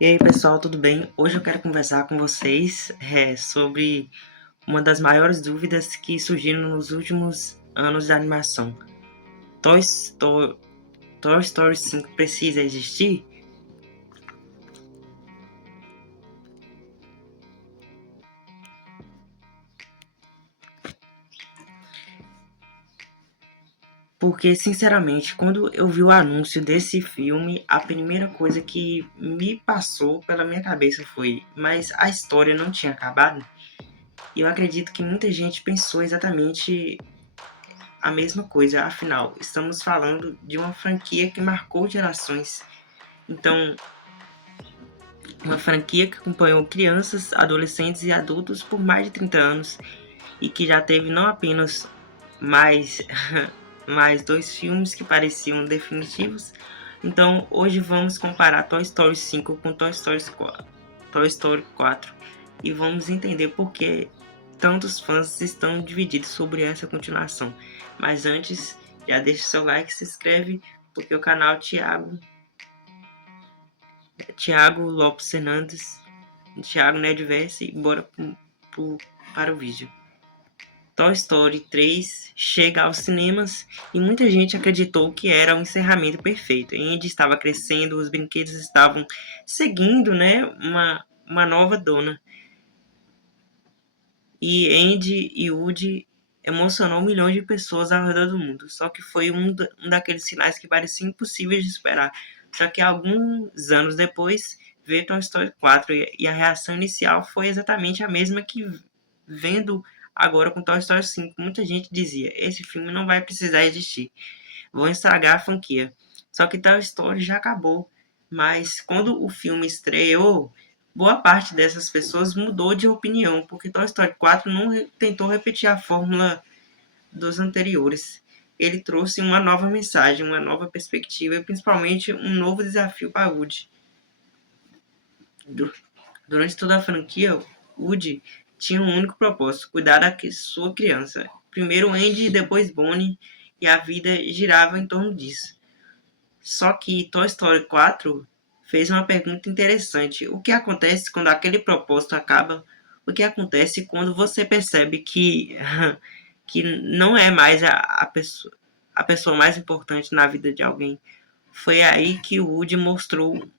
E aí pessoal, tudo bem? Hoje eu quero conversar com vocês sobre uma das maiores dúvidas que surgiram nos últimos anos da animação. Toy Story 5 precisa existir? Porque, sinceramente, quando eu vi o anúncio desse filme, a primeira coisa que me passou pela minha cabeça foi: mas a história não tinha acabado? E eu acredito que muita gente pensou exatamente a mesma coisa, afinal, estamos falando de uma franquia que marcou gerações. Então, uma franquia que acompanhou crianças, adolescentes e adultos por mais de 30 anos e que já teve não apenas mais, mais dois filmes que pareciam definitivos. Então, hoje vamos comparar Toy Story 5 com Toy Story 4 e vamos entender por que tantos fãs estão divididos sobre essa continuação. Mas antes, já deixa seu like, se inscreve, porque o canal Thiago Lopes Fernandes, Thiago Nedverse, e bora para o vídeo. Toy Story 3 chega aos cinemas e muita gente acreditou que era o encerramento perfeito. Andy estava crescendo, os brinquedos estavam seguindo, né, uma nova dona. E Andy e Woody emocionou milhões de pessoas ao redor do mundo. Só que foi um daqueles sinais que parecia impossível de esperar. Só que alguns anos depois veio Toy Story 4 e a reação inicial foi exatamente a mesma que vendo agora com Toy Story 5. Muita gente dizia: esse filme não vai precisar existir, vou estragar a franquia. Só que Toy Story já acabou. Mas quando o filme estreou, boa parte dessas pessoas mudou de opinião, porque Toy Story 4 não tentou repetir a fórmula dos anteriores. Ele trouxe uma nova mensagem, uma nova perspectiva e principalmente um novo desafio para Woody. Durante toda a franquia, Woody tinha um único propósito: cuidar da sua criança. Primeiro Andy e depois Bonnie, e a vida girava em torno disso. Só que Toy Story 4 fez uma pergunta interessante: o que acontece quando aquele propósito acaba? O que acontece quando você percebe que não é mais a pessoa mais importante na vida de alguém? Foi aí que o Woody mostrou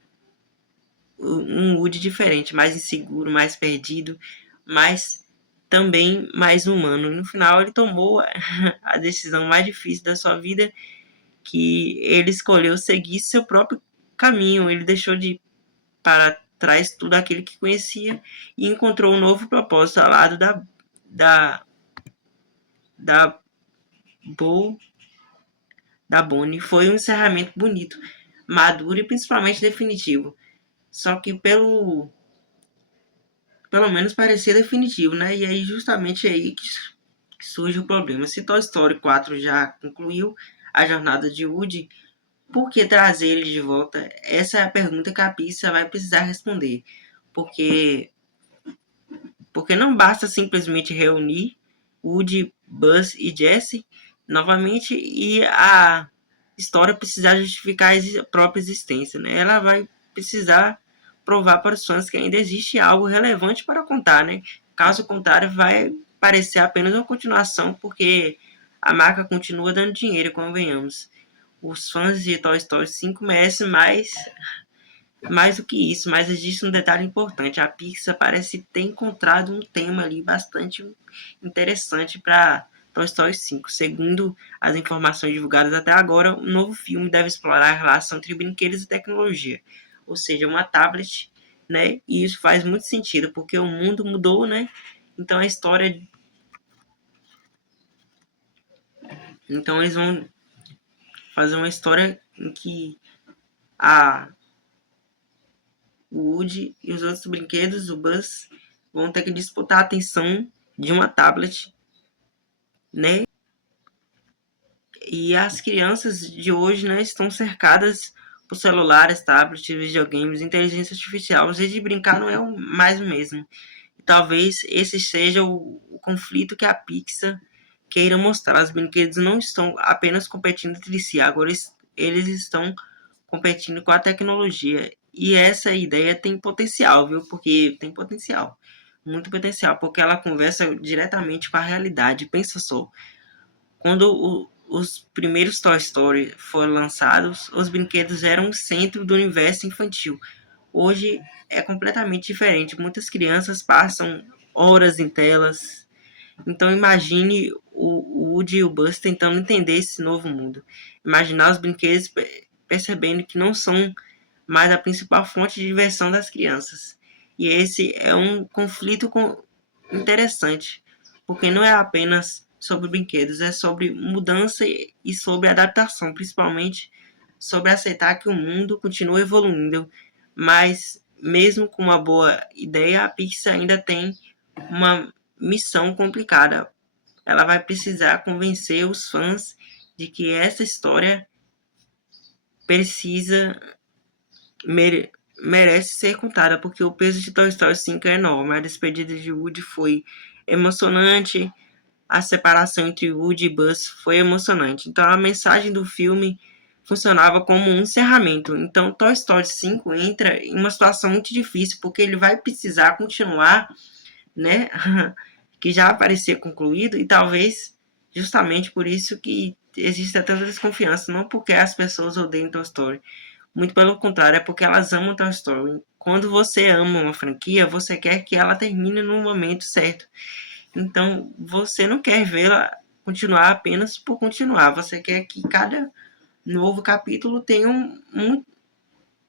um Woody diferente, mais inseguro, mais perdido, mas também mais humano. No final, ele tomou a decisão mais difícil da sua vida, que ele escolheu seguir seu próprio caminho. Ele deixou de para trás tudo aquilo que conhecia e encontrou um novo propósito ao lado da, da, Bo, da Bonnie. Foi um encerramento bonito, maduro e principalmente definitivo. Só que pelo menos parecia definitivo, né? E aí justamente aí que surge o problema. Se Toy Story 4 já concluiu a jornada de Woody, por que trazer ele de volta? Essa é a pergunta que a Pixar vai precisar responder. Porque, porque não basta simplesmente reunir Woody, Buzz e Jessie novamente e a história precisar justificar a própria existência, né? Ela vai precisar provar para os fãs que ainda existe algo relevante para contar, né? Caso contrário, vai parecer apenas uma continuação, porque a marca continua dando dinheiro, convenhamos. Os fãs de Toy Story 5 merecem mais do que isso, mas existe um detalhe importante: a Pixar parece ter encontrado um tema ali bastante interessante para Toy Story 5. Segundo as informações divulgadas até agora, o novo filme deve explorar a relação entre brinquedos e tecnologia, ou seja, uma tablet, né? E isso faz muito sentido, porque o mundo mudou, né? Então a história, então eles vão fazer uma história em que a o Woody e os outros brinquedos, o Buzz, vão ter que disputar a atenção de uma tablet, né? E as crianças de hoje, né, estão cercadas por celulares, tablets, videogames, inteligência artificial. O jeito de brincar não é mais o mesmo. E talvez esse seja o conflito que a Pixar queira mostrar. Os brinquedos não estão apenas competindo entre si, agora eles estão competindo com a tecnologia. E essa ideia tem potencial, viu? Porque tem potencial, muito potencial, porque ela conversa diretamente com a realidade. Pensa só, quando os primeiros Toy Story foram lançados, os brinquedos eram o centro do universo infantil. Hoje é completamente diferente. Muitas crianças passam horas em telas. Então imagine o Woody e o Buzz tentando entender esse novo mundo. Imaginar os brinquedos percebendo que não são mais a principal fonte de diversão das crianças. E esse é um conflito interessante, porque não é apenas sobre brinquedos, é sobre mudança e sobre adaptação, principalmente sobre aceitar que o mundo continua evoluindo, mas mesmo com uma boa ideia, a Pixar ainda tem uma missão complicada. Ela vai precisar convencer os fãs de que essa história precisa merece ser contada, porque o peso de Toy Story 5 é enorme. A despedida de Woody foi emocionante, a separação entre Woody e Buzz foi emocionante. Então a mensagem do filme funcionava como um encerramento. Então Toy Story 5 entra em uma situação muito difícil, porque ele vai precisar continuar, né, que já parecia concluído, e talvez justamente por isso que existe tanta desconfiança, não porque as pessoas odeiam Toy Story, muito pelo contrário, é porque elas amam Toy Story. Quando você ama uma franquia, você quer que ela termine no momento certo. Então, você não quer vê-la continuar apenas por continuar. Você quer que cada novo capítulo tenha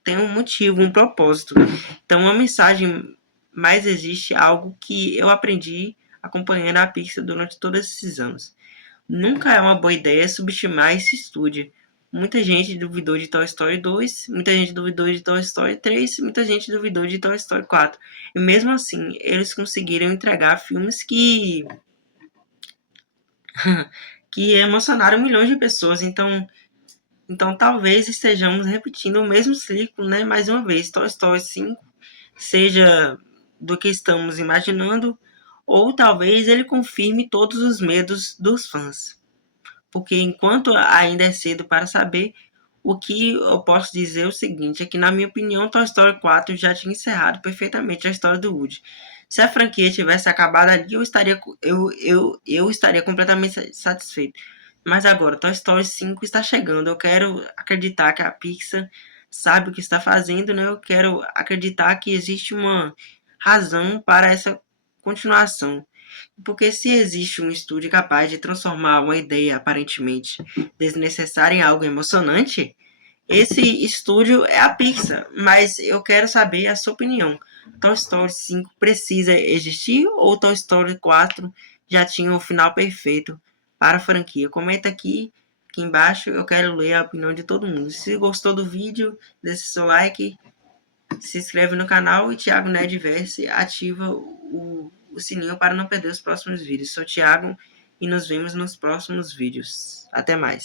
tenha um motivo, um propósito. Então, uma mensagem mais existe algo que eu aprendi acompanhando a Pixar durante todos esses anos. Nunca é uma boa ideia subestimar esse estúdio. Muita gente duvidou de Toy Story 2, muita gente duvidou de Toy Story 3, muita gente duvidou de Toy Story 4. E mesmo assim, eles conseguiram entregar filmes que emocionaram milhões de pessoas. Então talvez estejamos repetindo o mesmo ciclo, né? Mais uma vez, Toy Story 5 seja do que estamos imaginando, ou talvez ele confirme todos os medos dos fãs. Porque enquanto ainda é cedo para saber, o que eu posso dizer é o seguinte, é que na minha opinião Toy Story 4 já tinha encerrado perfeitamente a história do Woody. Se a franquia tivesse acabado ali, eu estaria completamente satisfeito. Mas agora, Toy Story 5 está chegando, eu quero acreditar que a Pixar sabe o que está fazendo, né? Eu quero acreditar que existe uma razão para essa continuação. Porque se existe um estúdio capaz de transformar uma ideia aparentemente desnecessária em algo emocionante, esse estúdio é a Pixar. Mas eu quero saber a sua opinião. Toy Story 5 precisa existir ou Toy Story 4 já tinha o final perfeito para a franquia? Comenta aqui embaixo, eu quero ler a opinião de todo mundo. Se gostou do vídeo, deixe seu like, se inscreve no canal e Thiago Nerdverse ativa o sininho para não perder os próximos vídeos. Sou o Thiago e nos vemos nos próximos vídeos. Até mais.